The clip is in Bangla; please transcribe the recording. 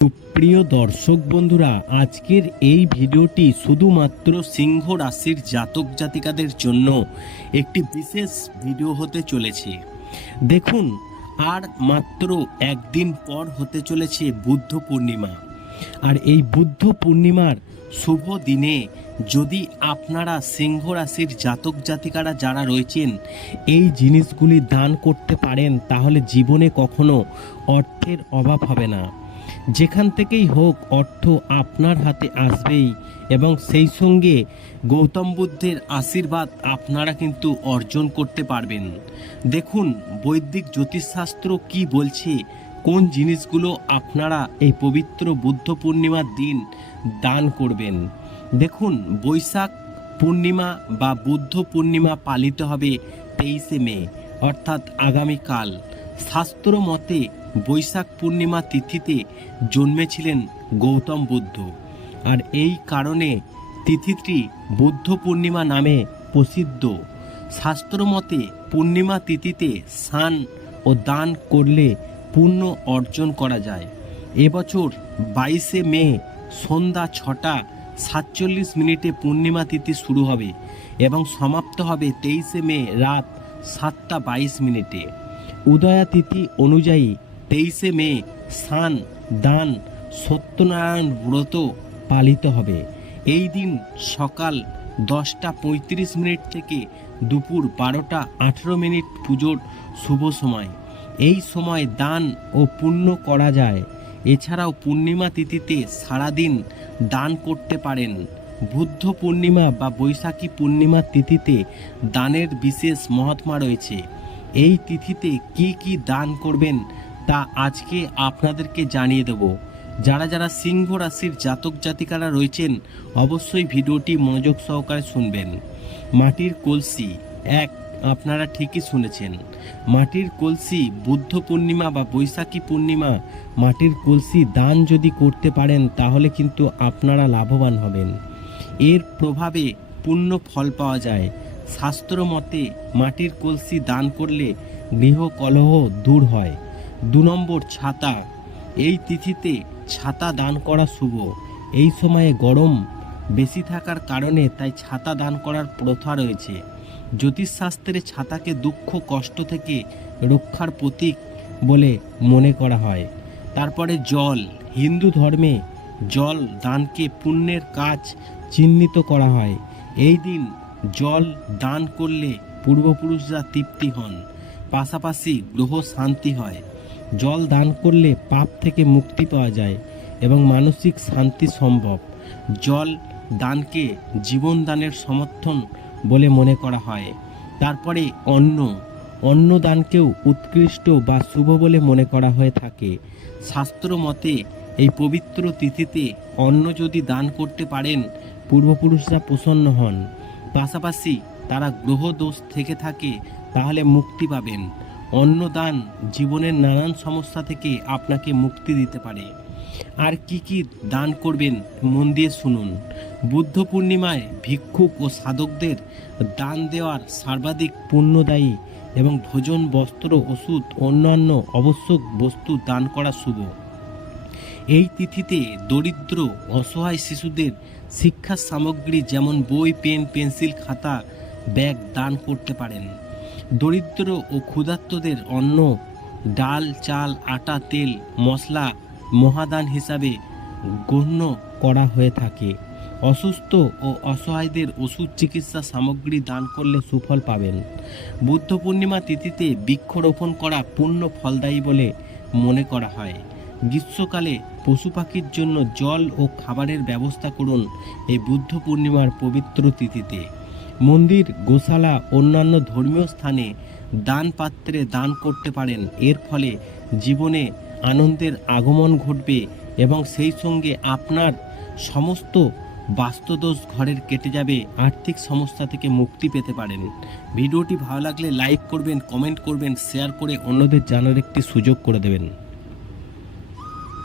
সুপ্রিয় দর্শক বন্ধুরা, আজকের এই ভিডিওটি শুধুমাত্র সিংহ রাশির জাতক জাতিকাদের জন্য একটি বিশেষ ভিডিও হতে চলেছে। দেখুন, আর মাত্র একদিন পর হতে চলেছে বুদ্ধ পূর্ণিমা। আর এই বুদ্ধ পূর্ণিমার শুভ দিনে যদি আপনারা সিংহ রাশির জাতক জাতিকারা যারা রয়েছেন, এই জিনিসগুলি দান করতে পারেন, তাহলে জীবনে কখনো অর্থের অভাব হবে না। যেখান থেকেই হোক অর্থ আপনার হাতে আসবেই এবং সেই সঙ্গে গৌতম বুদ্ধের আশীর্বাদ আপনারা কিন্তু অর্জন করতে পারবেন। দেখুন, বৈদিক জ্যোতিষশাস্ত্র কি বলছে, কোন জিনিসগুলো আপনারা এই পবিত্র বুদ্ধ পূর্ণিমার দিন দান করবেন। দেখুন, বৈশাখ পূর্ণিমা বা বুদ্ধ পূর্ণিমা পালিত হবে তেইশে মে, অর্থাৎ আগামীকাল। শাস্ত্র মতে বৈশাখ পূর্ণিমা তিথিতে জন্মেছিলেন গৌতম বুদ্ধ। আর এই কারণে তিথিটি বুদ্ধ পূর্ণিমা নামে প্রসিদ্ধ। শাস্ত্র মতে পূর্ণিমা তিথিতে স্নান ও দান করলে পুণ্য অর্জন করা যায়। এবছর বাইশে মে সন্ধ্যা ছটা সাতচল্লিশ মিনিটে পূর্ণিমা তিথি শুরু হবে এবং সমাপ্ত হবে তেইশে মে রাত সাতটা বাইশ মিনিটে। উদয়া তিথি অনুযায়ী তেইশে মে স্নান, দান, সত্যনারায়ণ ব্রত পালিত হবে। এই দিন সকাল দশটা পঁয়ত্রিশ মিনিট থেকে দুপুর বারোটা আঠেরো মিনিট পুজোর শুভ সময়। এই সময় দান ও পুণ্য করা যায়। এছাড়াও পূর্ণিমা তিথিতে সারাদিন দান করতে পারেন। বুদ্ধ পূর্ণিমা বা বৈশাখী পূর্ণিমা তিথিতে দানের বিশেষ মহাত্মা রয়েছে। এই তিথিতে কি কি দান করবেন তা আজকে আপনাদেরকে জানিয়ে দেব। যারা যারা সিংহ রাশির জাতক জাতিকারা রয়েছেন, অবশ্যই ভিডিওটি মনোযোগ সহকারে শুনবেন। মাটির কলসি, এক, আপনারা ঠিকই শুনেছেন। মাটির কলসি, বুদ্ধ পূর্ণিমা বা বৈশাখী পূর্ণিমা, মাটির কলসি দান যদি করতে পারেন, তাহলে কিন্তু আপনারা লাভবান হবেন। এর প্রভাবে পূর্ণ ফল পাওয়া যায়। শাস্ত্র মতে মাটির কলসি দান করলে গৃহ কলহ দূর হয়। দু নম্বর ছাতা। এই তিথিতে ছাতা দান করা শুভ। এই সময়ে গরম বেশি থাকার কারণে তাই ছাতা দান করার প্রথা রয়েছে। জ্যোতিষশাস্ত্রে ছাতাকে দুঃখ, কষ্ট থেকে রক্ষার প্রতীক বলে মনে করা হয়। তারপরে জল। হিন্দু ধর্মে জল দানকে পুণ্যের কাজ চিহ্নিত করা হয়। এই দিন জল দান করলে পূর্বপুরুষরা তৃপ্তি হন, পাশাপাশি গ্রহ শান্তি হয়। জল দান করলে পাপ থেকে মুক্তি পাওয়া যায় এবং মানসিক শান্তি সম্ভব। জল দানকে জীবন দানের সমর্থন বলে মনে করা হয়। তারপরে অন্ন। অন্ন দানকেও উৎকৃষ্ট বা শুভ বলে মনে করা হয়ে থাকে। শাস্ত্র মতে এই পবিত্র তিথিতে অন্ন যদি দান করতে পারেন, পূর্বপুরুষরা প্রসন্ন হন। পাশাপাশি তারা গ্রহ দোষ থেকে থাকে, তাহলে মুক্তি পাবেন। অন্নদান জীবনের নানান সমস্যা থেকে আপনাকে মুক্তি দিতে পারে। আর কি কি দান করবেন, মন দিয়ে শুনুন। বুদ্ধ পূর্ণিমায় ভিক্ষুক ও সাধকদের দান দেওয়ার সর্বাধিক পুণ্যদায়ী এবং ভোজন, বস্ত্র, ওষুধ, অন্যান্য আবশ্যক বস্তু দান করা শুভ। এই তিথিতে দরিদ্র, অসহায় শিশুদের শিক্ষা সামগ্রী যেমন বই, পেন, পেন্সিল, খাতা, ব্যাগ দান করতে পারেন। দরিদ্র ও ক্ষুধার্তদের অন্ন, ডাল, চাল, আটা, তেল, মশলা, মহাদান হিসাবে গণ্য করা হয়ে থাকে। অসুস্থ ও অসহায়দের ওষুধ চিকিৎসা সামগ্রী দান করলে সুফল পাবেন। বুদ্ধ পূর্ণিমা তিথিতে বৃক্ষরোপণ করা পূর্ণ ফলদায়ী বলে মনে করা হয়। গ্রীষ্মকালে পশু পাখির জন্য জল ও খাবারের ব্যবস্থা করুন এই বুদ্ধ পূর্ণিমার পবিত্র তিথিতে। মন্দির, গোশালা, অন্যান্য ধর্মীয় স্থানে দান পাত্রে দান করতে পারেন। এর ফলে জীবনে আনন্দের আগমন ঘটবে এবং সেই সঙ্গে আপনার সমস্ত বাস্তুদোষ ঘরের কেটে যাবে, আর্থিক সমস্যা থেকে মুক্তি পেতে পারেন। ভিডিওটি ভালো লাগলে লাইক করবেন, কমেন্ট করবেন, শেয়ার করে অন্যদের জানার একটি সুযোগ করে দেবেন।